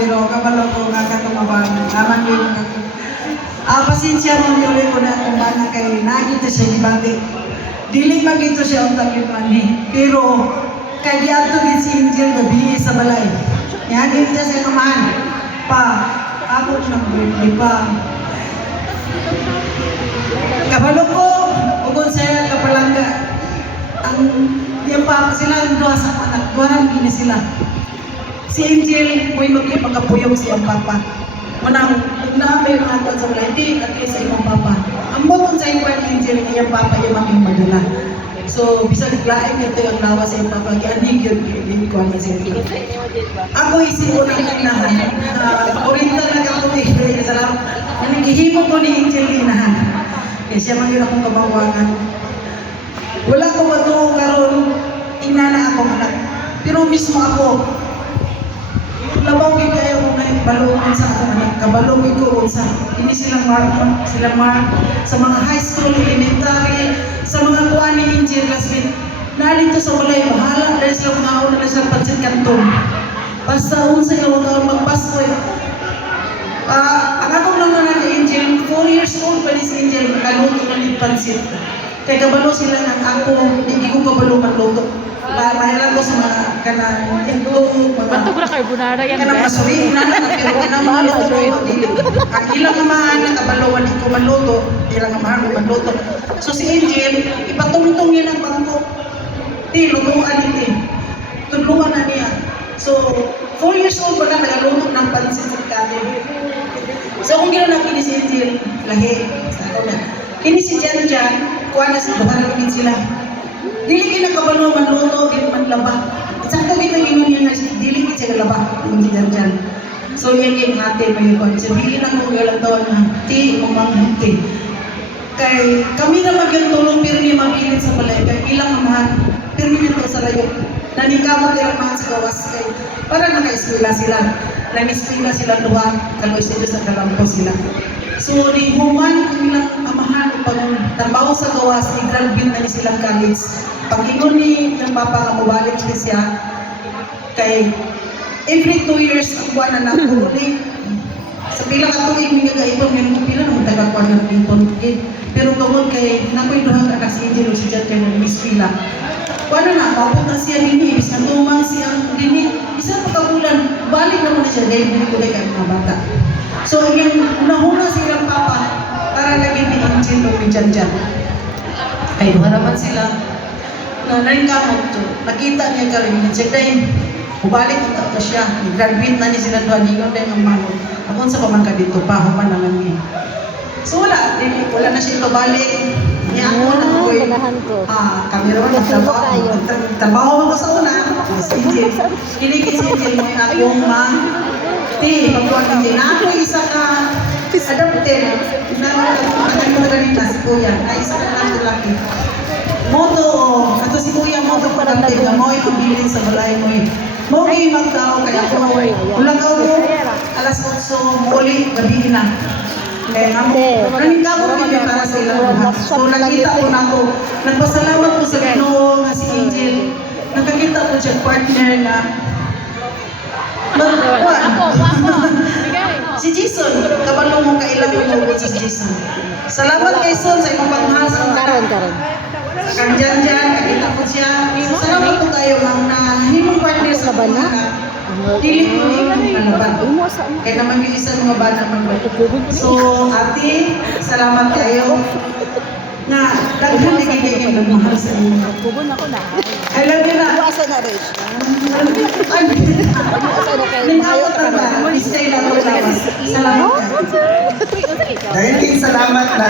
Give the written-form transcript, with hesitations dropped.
Pero kabalo ko nga katumabang naman din ako. Pasensya mo niyo ko na kung mana kay nakita siya ni Bati. Dili pa gito siya ang takip mani. Pero kay ato gid si Angel gabi sa balay. Nya gid siya naman pa ako nang birthday pa. Kabalo ko ug saya kapalangga. Ang yung papa sila dua sa anak, duha gini sila. Si Angel, mo'y magkipagkapuyong siyang papa. Manang, naamay mga ato sa wala, hindi kati sa imong papa. Ang bukong sa iyong Angel, iyang papa yung maging madala. So, bisag laing ito yung lawa sa iyong papa, gianig yun, ko na siya. Ako isip ko na inahan. Oriental na ako eh. Salamat. Nanigihimo ko ni Angel inahan. Kaya siya maging akong kabawangan. Wala ko ba ito karon inana akong anak. Pero mismo ako, labaw kayo kung na balungan sa akong anak, kabalungin ko sa hindi silang mark sa mga high school, elementary, sa mga kuwan ni Angel Lasmin. Narito sa walay, bahala dahil sila mga una na silang pansin kantong. Basta unsa yung mga magpaskoy. Ang akong lang na ni Angel, 4 years old pa ni si Angel, makaluto na ni pansin. Kaya kabalo sila ng ako, hindi ko kabalo magluto. Mahilang ko sa mga kanang Bantog na carbonara yan. kanang masuri na pero kanang mga luto ang ilang amahan na kabaloan ito maluto ilang amahan mo maluto so si Angel ipatungtong niya ng bangko lutuan ito tulungan na niya so 4 years old pa na nagaluto ng pansit sa kanin so kung gano'n na kini si Angel lahi kini si Jan kuha na sa baharapin sila dili kinakabalo man luto, di man laba. Sakto kita gingon niya nga dili kita siya laba, yung dyan. So yan yung hati mo yung kwan. So dili lang mo galang tawag na, ti, umang hati. Kay kami na yung tulong pirmi mabilin sa balay, kay ilang amahan, pirmi nito sa layo. Nanikamot ilang amahan sa gawas kay, para naka-eskwela sila. Nang-eskwela sila duha, kaloy sila sa kalampo sila. So, ni human ang ilang amahan pag trabaho sa gawas, i-graduate na ni silang college. Pag-ingon ni ng papa nga mabalik siya, kay every 2 years ang buwan na nakuli. Sa pila ka tuig mga kaipon, ngayon pila naman taga-kuwan ng ipon. Pero gamon kay nakoy duhang anak si Angel o si Jan kay Miss Pila. Kuwan na, mapunta siya din ibis na tumang siyang din isa pagkabulan, balik naman na siya dahil hindi ko na kayo mga bata. So, yung unahuna silang papa para lagi ni Angel o ni Jan. Ay, haraman sila na naringkamot to. Nakita niya ka rin, check na yun. Ubalik ang tapos siya. Graduate na niya sila doon. Ingon na yung manong. Akong sa pamangka dito, pahuman na lang niya. So, wala na siya ibabalik. Niya ako na ako'y kameraman ng trabaho ko sa una. Si Angel. Kinikit si Angel mo yung akong pagkuhan ng Angel. Ako isa ka adopted na nagkakagalitan si Kuya. Ay isa ka lang laki. Moto ato si Kuya moto adopted na mo ipabilin sa balay mo. Mo ay magtao kaya ako. Ulagaw ko alas 8 muli gabi na. Kaya nga mo, kanin ka ko din para sa ilang. So nakita ko na ako. Nagpasalamat ko sa Ginoo nga si Angel. Nakakita ko siya partner na si Jason, kabalo mo kailang mo si Jason. Salamat kay Son sa imong pagmahal sa mga kang Jan, nakita ko siya. Salamat po kayo na himong partner sa mga dili mo nalaban. Kaya naman yung isang mga bata magbato. So, ate, salamat kayo na daghan na gigiging nagmahal sa inyo. Kubon ako na. I love you na. Asa na rin. Ningawat na ba? Stay lang ko. Salamat. Dahil salamat na